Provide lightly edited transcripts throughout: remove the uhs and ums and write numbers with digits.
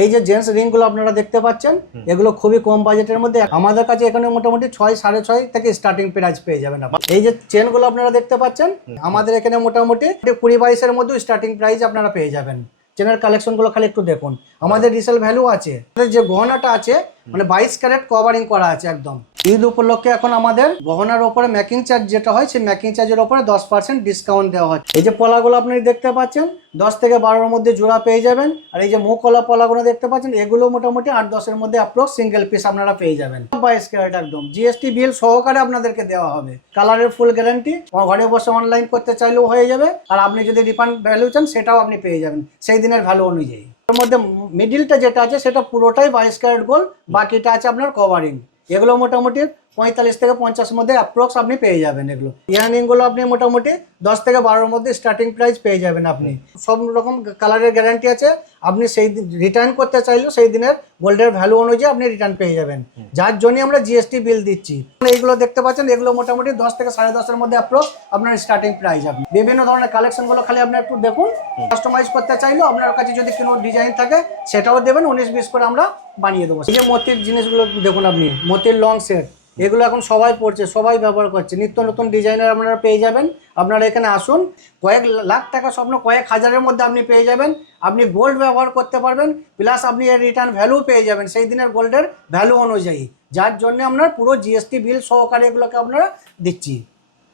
এই যে gents ring গুলো আপনারা দেখতে পাচ্ছেন, এগুলো খুবই কম বাজেটের মধ্যে আমাদের কাছে এখানে মোটামুটি 6-6.5 থেকে স্টার্টিং প্রাইস পেয়ে যাবেন। এই যে চেন গুলো আপনারা দেখতে পাচ্ছেন, আমাদের এখানে মোটামুটি 20-22 এর মধ্যে স্টার্টিং প্রাইস আপনারা পেয়ে যাবেন। চেনের কালেকশন গুলো খালি একটু দেখুন, আমাদের রিসেল ভ্যালু আছে। যে গহনাটা আছে মানে 22 ক্যারেট কভারিং করা আছে একদম। ঈদ উপলক্ষে এখন আমাদের গহনার ওপরে মেকিং চার্জ যেটা হয়, সেই মেকিং চার্জের ওপরে 10% ডিসকাউন্ট দেওয়া হয়। এই যে পলাগুলো আপনি দেখতে পাচ্ছেন 10 থেকে 12-এর মধ্যে জোড়া পেয়ে যাবেন। আর এই যে মুখওয়ালা পলাগুলো দেখতে পাচ্ছেন, এগুলো মোটামুটি 8-10-এর মধ্যে অ্যাপ্রক্স সিঙ্গেল পিস আপনারা পেয়ে যাবেন। 22 ক্যারেট একদম জিএসটি বিল সহকারে আপনাদেরকে দেওয়া হবে। কালারের ফুল গ্যারান্টি, ঘরে বসে অনলাইন করতে চাইলেও হয়ে যাবে। আর আপনি যদি রিফান্ড ভ্যালু চান সেটাও আপনি পেয়ে যাবেন সেই দিনের ভ্যালু অনুযায়ী। এর মধ্যে মিডিলটা যেটা আছে সেটা পুরোটাই 22 ক্যারেট গোল্ড, বাকিটা আছে আপনার কভারিং। এগুলো মোটামুটি 45 থেকে 50-এর মধ্যে অ্যাপ্রক্স আপনি পেয়ে যাবেন। এগুলো ইয়াররিংগুলো আপনি মোটামুটি 10 থেকে 12-এর মধ্যে স্টার্টিং প্রাইস পেয়ে যাবেন। আপনি সব রকম কালারের গ্যারান্টি আছে। আপনি সেই রিটার্ন করতে চাইলেও সেই দিনের গোল্ডের ভ্যালু অনুযায়ী আপনি রিটার্ন পেয়ে যাবেন, যার জন্য আমরা জিএসটি বিল দিচ্ছি। এইগুলো দেখতে পাচ্ছেন, এগুলো মোটামুটি 10 থেকে 10.5-এর মধ্যে অ্যাপ্রক্স আপনার স্টার্টিং প্রাইস। আপনি বিভিন্ন ধরনের কালেকশনগুলো খালি আপনি একটু দেখুন। কাস্টমাইজ করতে চাইলেও আপনার কাছে যদি কোনো ডিজাইন থাকে সেটাও দেবেন, 19-20 করে আমরা বানিয়ে দেবো। এই যে মতির জিনিসগুলো দেখুন, আপনি মতির লং সেট, এগুলো এখন সবাই পড়ছে, সবাই ব্যবহার করছে। নিত্য নতুন ডিজাইনার আপনারা পেয়ে যাবেন। আপনারা এখানে আসুন, কয়েক লাখ টাকা স্বপ্ন কয়েক হাজারের মধ্যে আপনি পেয়ে যাবেন। আপনি গোল্ড ব্যবহার করতে পারবেন, প্লাস আপনি এর রিটার্ন ভ্যালু পেয়ে যাবেন সেই দিনের গোল্ডের ভ্যালু অনুযায়ী, যার জন্য আপনার পুরো জিএসটি বিল সহকারে এগুলোকে আপনারা দিচ্ছি।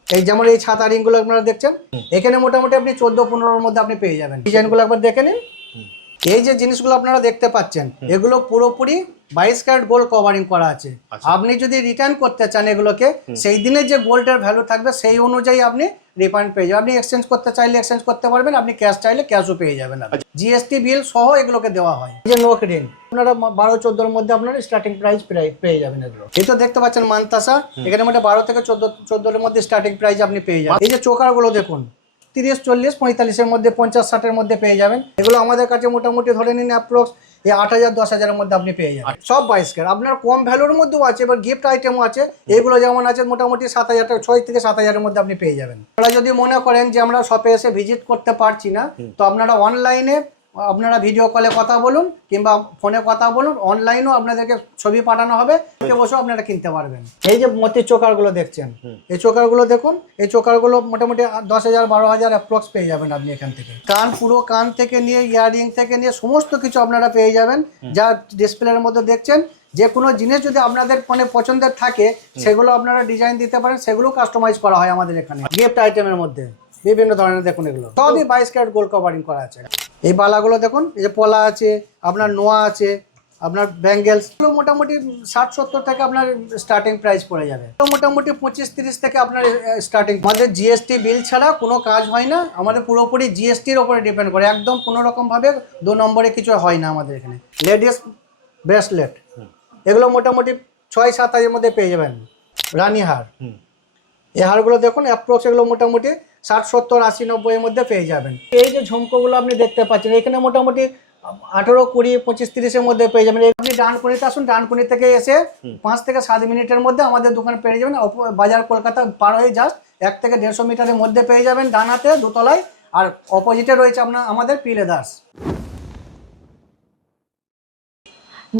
এই যেমন এই ছাতা রিংগুলো আপনারা দেখছেন, এখানে মোটামুটি আপনি 14-15-এর মধ্যে আপনি পেয়ে যাবেন। ডিজাইনগুলো একবার দেখে নিন। এই যে জিনিসগুলো আপনারা দেখতে পাচ্ছেন, এগুলো পুরোপুরি 22 ক্যারেট গোল্ড কভারিং করা আছে। আপনি যদি রিটার্ন করতে চান এগুলোকে, সেই দিনের যে গোল্ডের ভ্যালু থাকবে সেই অনুযায়ী আপনি রিফান্ড পেয়ে যাবেন। আপনি এক্সচেঞ্জ করতে চাইলে এক্সচেঞ্জ করতে পারবেন, আপনি ক্যাশ চাইলে ক্যাশও পেয়ে যাবেন। জিএসটি বিল সহ এগুলোকে দেওয়া হয়। এই যে নোক রিং আপনারা 12-14-এর মধ্যে আপনারা স্টার্টিং প্রাইস পেয়ে যাবেন। এগুলো এই তো দেখতে পাচ্ছেন মানতাসা, এখানে মোটামুটি 12 থেকে 14-এর মধ্যে স্টার্টিং প্রাইস আপনি পেয়ে যাবেন। এই যে চোকারগুলো দেখুন, 30-40-45-এর মধ্যে, 50-60-এর মধ্যে পেয়ে যাবেন। এগুলো আমাদের কাছে মোটামুটি ধরে নিন অ্যাপ্রক্স 8,000-10,000-এর মধ্যে আপনি পেয়ে যাবেন। সব 22 ক্যারেট। আপনার কম ভ্যালুর মধ্যেও আছে, এবার গিফট আইটেমও আছে। এগুলো যেমন আছে মোটামুটি 7,000 টাকা, 6 থেকে 7,000-এর মধ্যে আপনি পেয়ে যাবেন। আপনারা যদি মনে করেন যে আমরা শপে এসে ভিজিট করতে পারছি না, তো আপনারা অনলাইনে আপনারা ভিডিও কলে কথা বলুন কিংবা ফোনে কথা বলুন, অনলাইনেও আপনাদেরকে ছবি পাঠানো হবে, বসেও আপনারা কিনতে পারবেন। এই যে মতির চোকারগুলো দেখছেন, এই চোকারগুলো দেখুন, এই চোকারগুলো মোটামুটি 10,000-12,000 অ্যাপ্রক্স পেয়ে যাবেন আপনি এখান থেকে। কান, পুরো কান থেকে নিয়ে ইয়াররিং থেকে নিয়ে সমস্ত কিছু আপনারা পেয়ে যাবেন। যা ডিসপ্লের মধ্যে দেখছেন, যে কোনো জিনিস যদি আপনাদের মানে পছন্দের থাকে সেগুলো আপনারা ডিজাইন দিতে পারেন, সেগুলো কাস্টমাইজ করা হয় আমাদের এখানে। গিফট আইটেমের মধ্যে বিভিন্ন ধরনের দেখুন, এগুলো সবই 22 ক্যারেট গোল্ড কভারিং করা আছে। এই বালাগুলো দেখুন, এই যে পলা আছে, আপনার নোয়া আছে, আপনার ব্যাঙ্গেলস, মোটামুটি 60-70 থেকে আপনার স্টার্টিং প্রাইস পড়ে যাবে। মোটামুটি 25-30 থেকে আপনার স্টার্টিং। আমাদের জিএসটি বিল ছাড়া কোনো কাজ হয় না, আমাদের পুরোপুরি জিএসটির ওপরে ডিপেন্ড করে। একদম কোনো রকমভাবে 2 নম্বরে কিছু হয় না আমাদের এখানে। লেডিস ব্রেসলেট, এগুলো মোটামুটি 6-7,000-এর মধ্যে পেয়ে যাবেন। রানী হার, এই হারগুলো দেখুন অ্যাপ্রক্স এগুলো মোটামুটি 60-70-80-90-এর মধ্যে পেয়ে যাবেন। এই যে ঝুমকোগুলো আপনি দেখতে পাচ্ছেন, এখানে মোটামুটি 18-20-25-30-এর মধ্যে পেয়ে যাবেন। আপনি ডানকুনিতে আসুন, ডানকুনি থেকে এসে 5 থেকে 7 মিনিটের মধ্যে আমাদের দোকানে পেয়ে যাবেন। বাজার কলকাতা পার হয়ে জাস্ট 1 থেকে 150 মিটারের মধ্যে পেয়ে যাবেন, ডানাতে দোতলায়। আর অপোজিটে রয়েছে আমাদের পি লেদার্স।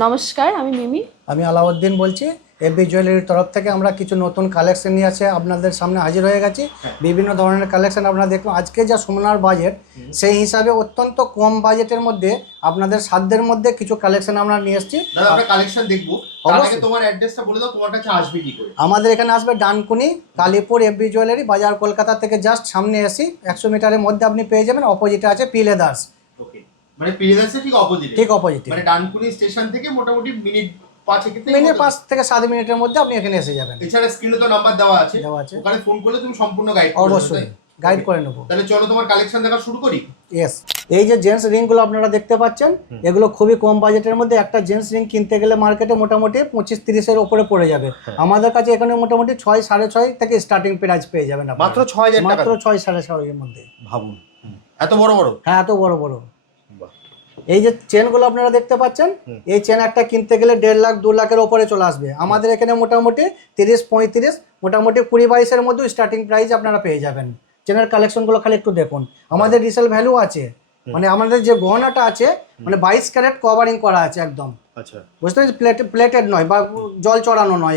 নমস্কার, আমি মিমি। আমি আলাউদ্দিন বলছি। এফবি জুয়েলারির তরফ থেকে আমরা কিছু নতুন কালেকশন নিয়ে আছে আপনাদের সামনে হাজির হয়ে গেছি। বিভিন্ন ধরনের কালেকশন আপনারা দেখুন। আজকে যা সোনার বাজেট, সেই হিসাবে অত্যন্ত কম বাজেটের মধ্যে আপনাদের সাধ্যের মধ্যে কিছু কালেকশন আমরা নিয়ে এসেছি। দাদা আমরা কালেকশন দেখবো, তার আগে তোমার অ্যাড্রেসটা বলে দাও, তোমার কাছে আসবে কি করে? আমাদের এখানে আসবে ডানকুনি, কালীপুর, এফবি জুয়েলারি, বাজার কলকাতা থেকে জাস্ট সামনে এসি 100 মিটারের মধ্যে আপনি পেয়ে যাবেন। অপোজিটে আছে পি লেদার্স। ওকে, মানে পি লেদার্সের ঠিক অপোজিটে? ঠিক অপোজিটে, মানে ডানকুনি স্টেশন থেকে মোটামুটি মিনিট 5 থেকে 7 মিনিটের মধ্যে আপনি এখানে এসে যাবেন। এছাড়া স্ক্রিনে তো নাম্বার দেওয়া আছে, ওখানে ফোন করলে তুমি সম্পূর্ণ গাইড করবে। অবশ্যই গাইড করে নেব। তাহলে চলো তোমার কালেকশন দেখা শুরু করি। ইয়েস, এই যে জেন্টস রিংগুলো আপনারা দেখতে পাচ্ছেন, এগুলো খুবই কম বাজেটের মধ্যে। একটা জেন্টস রিং কিনতে গেলে মার্কেটে মোটামুটি 25-30-এর উপরে পড়ে যাবে। আমাদের কাছে এখানে মোটামুটি 6-6.5 থেকে স্টার্টিং প্রাইস পেয়ে যাবেন। মাত্র 6,000 টাকা? মাত্র 6-6.5-এর মধ্যে। ভাবুন, এত বড় বড়? হ্যাঁ, এত বড় বড়। এই যে চেনগুলো আপনারা দেখতে পাচ্ছেন, এই চেন একটা কিনতে গেলে 1.5 লাখ 2 লাখের উপরে চলে আসবে। আমাদের এখানে মোটামুটি 30-35, মোটামুটি 20-22-এর মধ্যে স্টার্টিং প্রাইস আপনারা পেয়ে যাবেন। চেনের কালেকশনগুলো খালি একটু দেখুন, আমাদের রিসেল ভ্যালু আছে। মানে আমাদের যে গহনাটা আছে মানে 22 ক্যারেট কভারিং করা আছে একদম। আচ্ছা বুঝতে পারছি, প্লেটেড নয় বা জল চড়ানো নয়,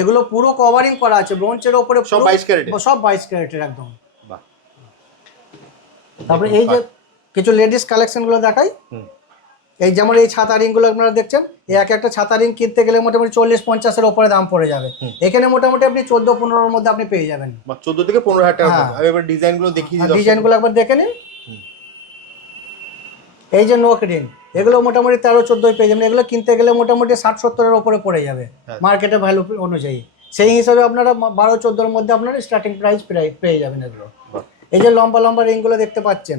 এগুলো পুরো কভারিং করা আছে ব্রোঞ্জের উপরে, সব 22 ক্যারেটের? সব 22 ক্যারেটের একদম। বাহ। তারপরে এই যে কিছু লেডিস কালেকশনগুলো দেখাই। এই যেমন এই ছাতা রিংগুলো আপনারা দেখছেন, এই এক একটা ছাতা রিং কিনতে গেলে মোটামুটি 40-50-এর উপরে দাম পড়ে যাবে। এখানে মোটামুটি আপনি 14-15-এর মধ্যে আপনি পেয়ে যাবেন। 14 থেকে 15,000 টাকা। হ্যাঁ। আমি এবার ডিজাইনগুলো দেখিয়ে দিই। ডিজাইনগুলো একবার দেখে নিন। এই যে নোক রিং, এগুলো মোটামুটি 13-14 পেয়ে যাবেন। এগুলো কিনতে গেলে মোটামুটি 60-70-এর উপরে পড়ে যাবে মার্কেটে ভ্যালু অনুযায়ী। সেই হিসাবে আপনারা 12-14-এর মধ্যে আপনারা স্টার্টিং প্রাইস পেয়ে যাবেন এগুলো। এই যে লম্বা লম্বা রিংগুলো দেখতে পাচ্ছেন,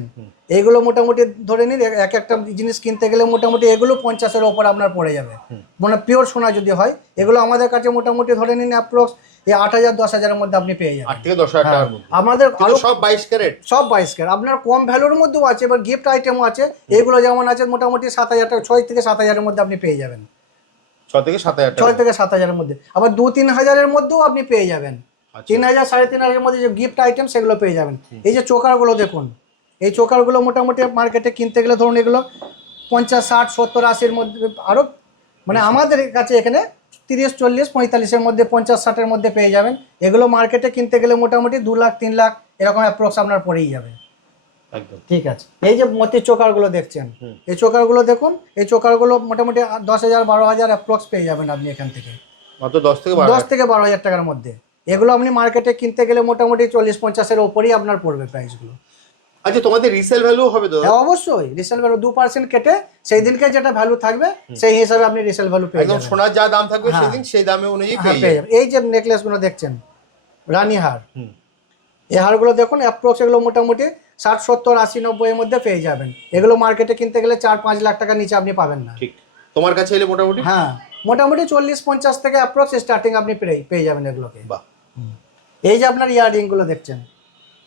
এগুলো মোটামুটি ধরে নিন এক একটা জিনিস কিনতে গেলে মোটামুটি এগুলো 50-এর ওপর আপনার পড়ে যাবে, মানে পিওর সোনা যদি হয়। এগুলো আমাদের কাছে মোটামুটি ধরে নিন অ্যাপ্রক্স এই 8,000-10,000-এর মধ্যে আপনি পেয়ে যাবেন। 8 থেকে 10,000 টাকার মধ্যে আমাদের আরো সব 22 ক্যারেট, সব 22 ক্যারেট। আপনার কম ভ্যালুর মধ্যেও আছে, এবার গিফট আইটেমও আছে। এগুলো যেমন আছে মোটামুটি 7,000 টাকা, 6 থেকে 7,000-এর মধ্যে আপনি পেয়ে যাবেন। 6 থেকে 7,000 টাকা, 6 থেকে 7,000-এর মধ্যে। আবার 2-3 হাজারের মধ্যেও আপনি পেয়ে যাবেন। 3,000 3,500-এর মধ্যে যে গিফট আইটেম সেগুলো পেয়ে যাবেন। এই যে চোকারগুলো দেখুন, এই চোকারগুলো মোটামুটি মার্কেটে কিনতে গেলে ধরুন এগুলো 50, 60, 70, 80-এর মধ্যে আরও, মানে আমাদের কাছে এখানে 30, 40, 45-এর মধ্যে, 50, 60-এর মধ্যে পেয়ে যাবেন। এগুলো মার্কেটে কিনতে গেলে মোটামুটি 2 লাখ 3 লাখ এরকম অ্যাপ্রক্স আপনার পড়েই যাবে। একদম ঠিক আছে। এই যে মতির চোকারগুলো দেখছেন, এই চোকারগুলো দেখুন, এই চোকারগুলো মোটামুটি 10,000 12,000 অ্যাপ্রক্স পেয়ে যাবেন আপনি এখান থেকে। মাত্র 10 থেকে 12,000 টাকার মধ্যে। এগুলো আপনি মার্কেটে কিনতে গেলে মোটামুটি 40-50-এর ওপরেই আপনার পড়বে প্রাইসগুলো। আচ্ছা, তোমাদের রিসেল ভ্যালু হবে তো? হ্যাঁ অবশ্যই, রিসেল ভ্যালু 2% কেটে সেই দিনকে যেটা ভ্যালু থাকবে সেই হিসাবে আপনি রিসেল ভ্যালু পেয়ে যাবেন। একদম সোনার যা দাম থাকবে সেদিন সেই দামে অনুযায়ী পেয়ে যাবেন। এই যে নেকলেসগুলো দেখছেন, রানী হার, এই হারগুলো দেখুন অ্যাপ্রক্স এগুলো মোটামুটি 60, 70, 80, 90-এর মধ্যে পেয়ে যাবেন। এগুলো মার্কেটে কিনতে গেলে 4-5 লাখ টাকার নিচে আপনি পাবেন না। ঠিক, তোমার কাছে এলে মোটামুটি হ্যাঁ মোটামুটি 40-50 থেকে অ্যাপ্রক্স স্টার্টিং আপনি পেয়ে যাবেন এগুলোকে। বাহ। এই যে আপনার ইয়াররিংগুলো দেখছেন,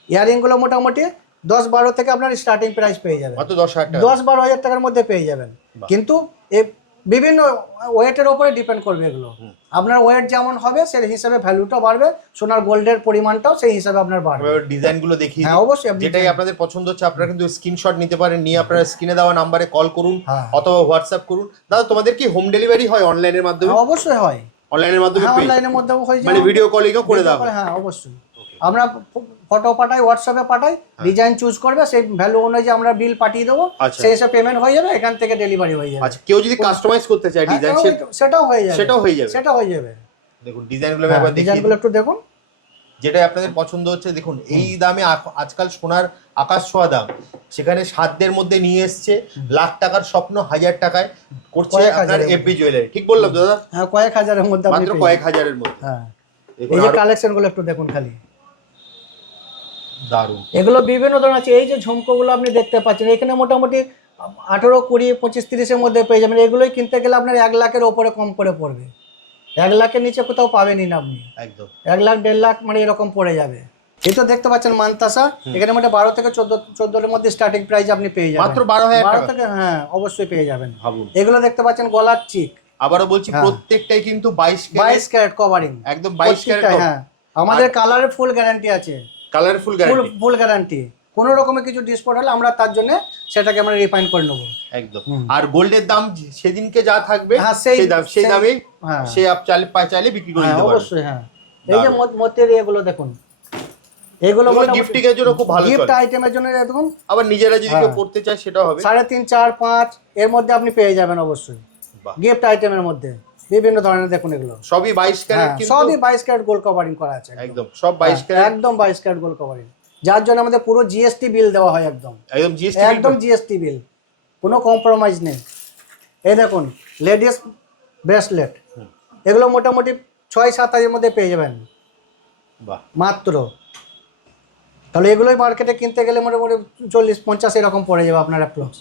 ইয়াররিংগুলো মোটামুটি 10-12 থেকে আপনার স্টার্টিং প্রাইস পেয়ে যাবেন। মাত্র 10,000 টাকা, 10-12 হাজার টাকার মধ্যে পেয়ে যাবেন। কিন্তু বিভিন্ন ওয়েটের উপরে ডিপেন্ড করবে এগুলো। আপনার ওয়েট যেমন হবে সেই হিসাবে ভ্যালুটাও বাড়বে, সোনার গোল্ডের পরিমাণটাও সেই হিসাবে আপনার বাড়বে। এবার ডিজাইনগুলো দেখিয়ে হ্যাঁ অবশ্যই, যেটাই আপনাদের পছন্দ হচ্ছে আপনারা কিন্তু স্ক্রিনশট নিতে পারেন, নিয়ে আপনারা স্ক্রিনে দেওয়া নাম্বারে কল করুন অথবা হোয়াটসঅ্যাপ করুন। দাদা তোমাদের কি হোম ডেলিভারি হয় অনলাইনের মাধ্যমে? অবশ্যই হয়, অনলাইনের মাধ্যমে, অনলাইনের মধ্যেও হয়ে যায়, মানে ভিডিও কলিংও করে দাও? হ্যাঁ অবশ্যই। আমরা ফটো পাঠাই, হোয়াটসঅ্যাপে পাঠাই, ডিজাইন চুজ করবে, সেই ভ্যালু অনুযায়ী আমরা বিল পাঠিয়ে দেবো, সেই হিসাবে পেমেন্ট হয়ে যাবে, এখান থেকে ডেলিভারি হয়ে যাবে। আচ্ছা, কেউ যদি কাস্টমাইজ করতে চায় ডিজাইন সেটাও হয়ে যাবে, সেটাও হয়ে যাবে। দেখুন ডিজাইনগুলো একবার ডিজাইনগুলো একটু দেখুন, যেটা আপনাদের পছন্দ হচ্ছে। দেখুন এই দামে আজকাল সোনার আকাশ ছোঁয়া দাম, সেখানে সাধ্যের মধ্যে নিয়ে এসছে, লাখ টাকার স্বপ্ন 1,000 টাকায় করছে আপনার এফবি জুয়েলারি। ঠিক বললাম দাদা? হ্যাঁ, কয়েক হাজারের মধ্যে, মাত্র কয়েক হাজারের মধ্যে। হ্যাঁ, এই যে কালেকশনগুলো একটু দেখুন খালি, দারুণ। এগুলো বিভিন্ন ধরনের আছে। এই যে ঝুমকোগুলো আপনি দেখতে পাচ্ছেন, এখানে মোটামুটি 18, 20, 25, 30-এর মধ্যে পেয়ে যাবেন। এগুলোই কিনতে গেলে আপনার 1 লাখের ওপরে কম করে পড়বে, 1 লাখের নিচে কোথাও পাবেনই না আপনি। একদম 1 লাখ 1.5 লাখ মানে এরকম পড়ে যাবে। এই তো দেখতে পাচ্ছেন মানতাসা, এখানে মোটামুটি 12 থেকে 14-এর মধ্যে স্টার্টিং প্রাইস আপনি পেয়ে যাবেন। মাত্র 12,000 টাকা থেকে, হ্যাঁ অবশ্যই পেয়ে যাবেন। ভাবুন, এগুলো দেখতে পাচ্ছেন গলার চিক, আবারও বলছি প্রত্যেকটাই কিন্তু 22 ক্যারেট কভারিং, একদম 22 ক্যারেট। হ্যাঁ, আমাদের কালারের ফুল গ্যারান্টি আছে, কালারফুল গ্যারান্টি, ফুল গ্যারান্টি। কোনো রকমের কিছু ডিসপোর্ট হলে আমরা তার জন্য সেটাকে আমরা রিফাইন করে নেবো একদম। আর গোল্ডের দাম সেদিনকে যা থাকবে সেই দামেই সে আপ চাইলে বিক্রি করে দিতে পারবে। অবশ্যই। হ্যাঁ, এই যে মোতের এগুলো দেখুন, এগুলো গিফটিং এর জন্য খুব ভালো, গিফট আইটেমের জন্য দেখুন। আবার নিজেরা যদি কেউ পড়তে চায় সেটাও হবে। 3.5, 4, 5 এর মধ্যে আপনি পেয়ে যাবেন অবশ্যই গিফট আইটেমের মধ্যে বিভিন্ন ধরনের। দেখুন এগুলো সবই 22 ক্যারেট, কিন্তু সবই 22 ক্যারেট গোল্ড কভারিং করা আছে একদম, সব 22 ক্যারেট, একদম 22 ক্যারেট গোল্ড কভারিং, যার জন্য আমাদের পুরো জিএসটি বিল দেওয়া হয়, একদম জিএসটি বিল, কোনো কম্প্রোমাইজ নেই। এই দেখুন লেডিস ব্রেসলেট, এগুলো মোটামুটি 6-7 হাজারের মধ্যে পেয়ে যাবেন মাত্র। তাহলে এগুলোই মার্কেটে কিনতে গেলে মোটামুটি 40-50 এরকম পড়ে যাবে আপনার অ্যাপ্রক্স।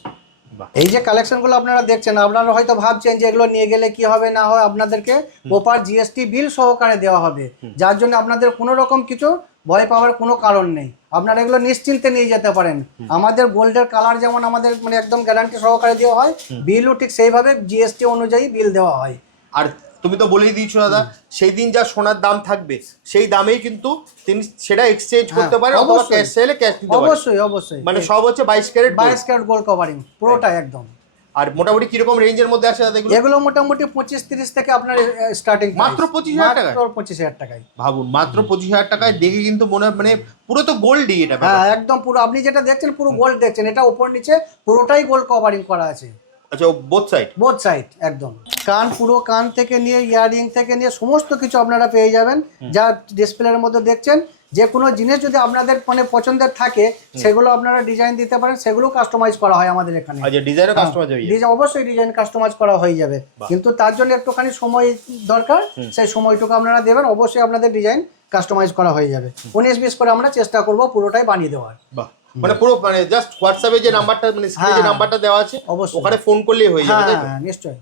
এই যে কালেকশনগুলো আপনারা দেখছেন, আপনারা হয়তো ভাবছেন যে এগুলো নিয়ে গেলে কি হবে না হয়, আপনাদেরকে প্রপার জিএসটি বিল সহকারে দেওয়া হবে, যার জন্য আপনাদের কোনো রকম কিছু ভয় পাওয়ার কোনো কারণ নেই। আপনারা এগুলো নিশ্চিন্তে নিয়ে যেতে পারেন। আমাদের গোল্ডের কালার যেমন আমাদের মানে একদম গ্যারান্টি সহকারে দেওয়া হয়, বিলও ঠিক সেইভাবে জিএসটি অনুযায়ী বিল দেওয়া হয়। আর তুমি তো বলেই দিয়েছো দাদা, সেই দিন যা সোনার দাম থাকবে সেই দামেই কিন্তু তিনি সেটা এক্সচেঞ্জ করতে পারে, অথবা অবশ্যই। ক্যাশ চাইলে ক্যাশ দিতে পারে। অবশ্যই মানে সব হচ্ছে 22 ক্যারেট 22 ক্যারেট গোল্ড কভারিং পুরোটাই একদম। আর মোটামুটি কিরকম রেঞ্জের মধ্যে আসে দাদা এগুলো? এগুলো মোটামুটি 25-30 থেকে আপনার স্টার্টিং, মাত্র 25,000 টাকায়? মাত্র 25,000 টাকায়। ভাবুন, মাত্র 25,000 টাকায় দেখে কিন্তু মনে হয় মানে পুরো তো গোল্ডই এটা হ্যাঁ ব্যাপারটা। একদম পুরো আপনি যেটা দেখছেন পুরো গোল্ড দেখছেন, এটা উপর নিচে পুরোটাই গোল্ড কভারিং করা আছে, আচ্ছা, বোথ সাইড? বোথ সাইড একদম। কান, পুরো কান থেকে নিয়ে ইয়াররিং থেকে নিয়ে সমস্ত কিছু আপনারা পেয়ে যাবেন যা ডিসপ্লের মধ্যে দেখছেন। যে কোনো জিনিস যদি আপনাদের মানে পছন্দের থাকে সেগুলো আপনারা ডিজাইন দিতে পারেন, সেগুলো কাস্টমাইজ করা হয় আমাদের এখানে। আচ্ছা, ডিজাইনও কাস্টমাইজ হয়ে যাবে? ডিজাইন অবশ্যই ডিজাইন কাস্টমাইজ করা হয়ে যাবে, কিন্তু তার জন্য একটুখানি সময় দরকার, সেই সময়টুকু আপনারা দেবেন, অবশ্যই আপনাদের ডিজাইন কাস্টমাইজ করা হয়ে যাবে। 19-20 করে আমরা চেষ্টা করব পুরোটাই বানিয়ে দেওয়ার। বাহ, মানে পুরো মানে জাস্ট হোয়াটসঅ্যাপে যে নাম্বারটা মানে স্ক্রিনে যে নাম্বারটা দেওয়া আছে অবশ্যই ওখানে ফোন করলেই হয়ে যাবে, তাই তো? হ্যাঁ নিশ্চয়ই।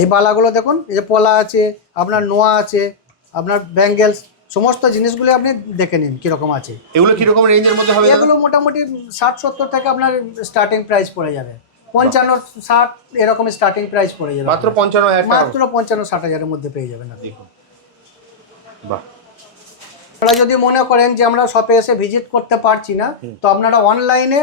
এই বালাগুলো দেখুন, এই যে পলা আছে, আপনার নোয়া আছে, আপনার ব্যাঙ্গেলস, সমস্ত জিনিসগুলো আপনি দেখে নিন কিরকম আছে। এগুলো কিরকম রেঞ্জের মধ্যে হবে? এগুলো মোটামুটি 60-70 থেকে আপনার স্টার্টিং প্রাইস পড়ে যাবে, 55-60 এরকম স্টার্টিং প্রাইস পড়ে যাবে। মাত্র 55,000 টাকা? মাত্র 55-60 এর মধ্যে পেয়ে যাবেন আপনি। দেখুন, বাহ। আপনারা যদি মনে করেন যে আমরা শপে এসে ভিজিট করতে পারছি না, তো আপনারা অনলাইনে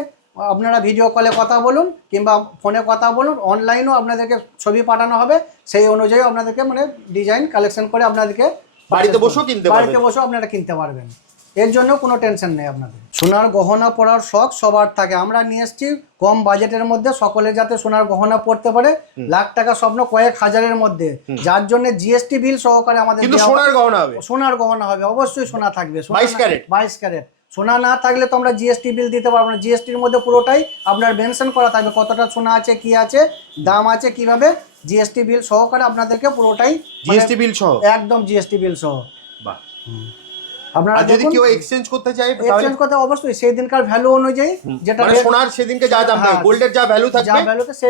আপনারা ভিডিও কলে কথা বলুন কিংবা ফোনে কথা বলুন, অনলাইনেও আপনাদেরকে ছবি পাঠানো হবে, সেই অনুযায়ী আপনাদেরকে মানে ডিজাইন কালেকশন করে আপনাদেরকে বাড়িতে বসেও কিনতে পারবেন? বাড়িতে বসেও আপনারা কিনতে পারবেন, এর জন্য কোনো টেনশন নেই আপনাদের। সোনার গহনা পরার শখ সবার থাকে, আমরা নিয়ে এসেছি কম বাজেটের মধ্যে সকলে যাতে সোনার গহনা পড়তে পারে, লাখ টাকা স্বপ্ন কয়েক হাজারের মধ্যে, যার জন্য জিএসটি বিল সহকারে আমাদের কিন্তু দেওয়া সোনার গহনা হবে? সোনার গহনা হবে, অবশ্যই সোনা থাকবে। 22 ক্যারেট? 22 ক্যারেট। সোনা না থাকলে তো আমরা জিএসটি বিল দিতে পারবো না, জিএসটির মধ্যে পুরোটাই আপনার মেনশন করা থাকবে কতটা সোনা আছে, কি আছে, দাম আছে কিভাবে, জিএসটি বিল সহকারে আপনাদেরকে পুরোটাই জিএসটি বিল সহ? একদম জিএসটি বিল সহ। বাহ। আপনারা আর যদি কেউ এক্সচেঞ্জ করতে চায় তাহলে? এক্সচেঞ্জ করতে অবশ্যই সেই দিনকার ভ্যালু অনুযায়ী, যেটা মানে সোনার সেদিনকে যা দাম থাকবে, গোল্ডের যা ভ্যালু থাকবে,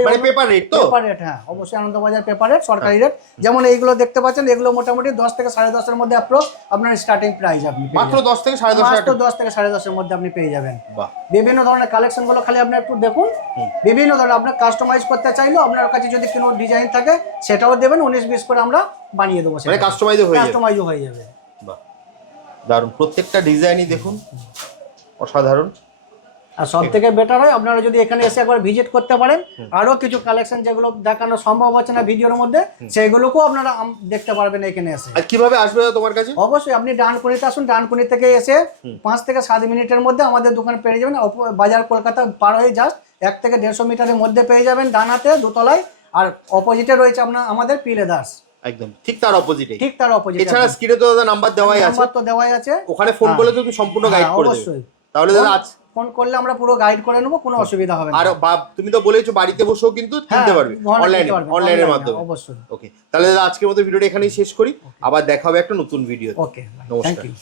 মানে পেপার রেট তো? পেপার রেট, হ্যাঁ অবশ্যই আনন্দবাজার পেপার রেট, সরকারি রেট। যেমন এইগুলো দেখতে পাচ্ছেন, এগুলো মোটামুটি 10 থেকে 10.5 এর মধ্যে অ্যাপ্রক্স আপনার স্টার্টিং প্রাইস আপনি মাত্র 10 থেকে 10.5 মাত্র 10 থেকে 10.5 এর মধ্যে আপনি পেয়ে যাবেন। বাহ। বিভিন্ন ধরনের কালেকশন গুলো খালি আপনি একটু দেখুন, বিভিন্ন ধরনের আপনার কাস্টমাইজ করতে চাইলেও আপনার কাছে যদি কোনো ডিজাইন থাকে সেটাও দেবেন, 19-20 করে আমরা বানিয়ে দেবো, মানে কাস্টমাইজও হয়ে যাবে? কাস্টমাইজও হয়ে যাবে। বাহ, দারুণ। প্রত্যেকটা ডিজাইনই দেখুন অসাধারণ। আর সব থেকে বেটার হয় আপনারা যদি এখানে এসে একবার ভিজিট করতে পারেন, আরো কিছু কালেকশন যেগুলো দেখানো সম্ভব হচ্ছে না ভিডিওর মধ্যে, সেগুলোকেও আপনারা দেখতে পারবেন এখানে এসে। আর কিভাবে আসবে তোমার কাছে? অবশ্যই আপনি ডানকুনিতে আসুন, ডানকুনি থেকে এসে 5 থেকে 7 মিনিটের মধ্যে আমাদের দোকান পেয়ে যাবেন। বাজার কলকাতা পার হয়ে জাস্ট 1 থেকে 150 মিটারের মধ্যে পেয়ে যাবেন, ডানাতে দোতলায়। আর অপোজিটে রয়েছে আপনার আমাদের পিলে দাস, একদম ঠিক তার অপোজিটে। ঠিক তার অপোজিটে। এছাড়া স্ক্রিনে তো দাদা নাম্বার দেওয়াই আছে? নাম্বার তো দেওয়াই আছে, ওখানে ফোন করলে তো তুমি সম্পূর্ণ গাইড করে দেবে? অবশ্যই। তাহলে দাদা আজ ফোন করলে আমরা পুরো গাইড করে নেবো, কোনো অসুবিধা হবে না। আর তুমি তো বলেছো বাড়িতে বসেও কিন্তু কিনতে পারবে অনলাইনের মাধ্যমে? অবশ্যই। ওকে, তাহলে দাদা আজকের মতো ভিডিওটা এখানেই শেষ করি, আবার দেখা হবে একটা নতুন ভিডিও। ওকে, নমস্কার। Thank you.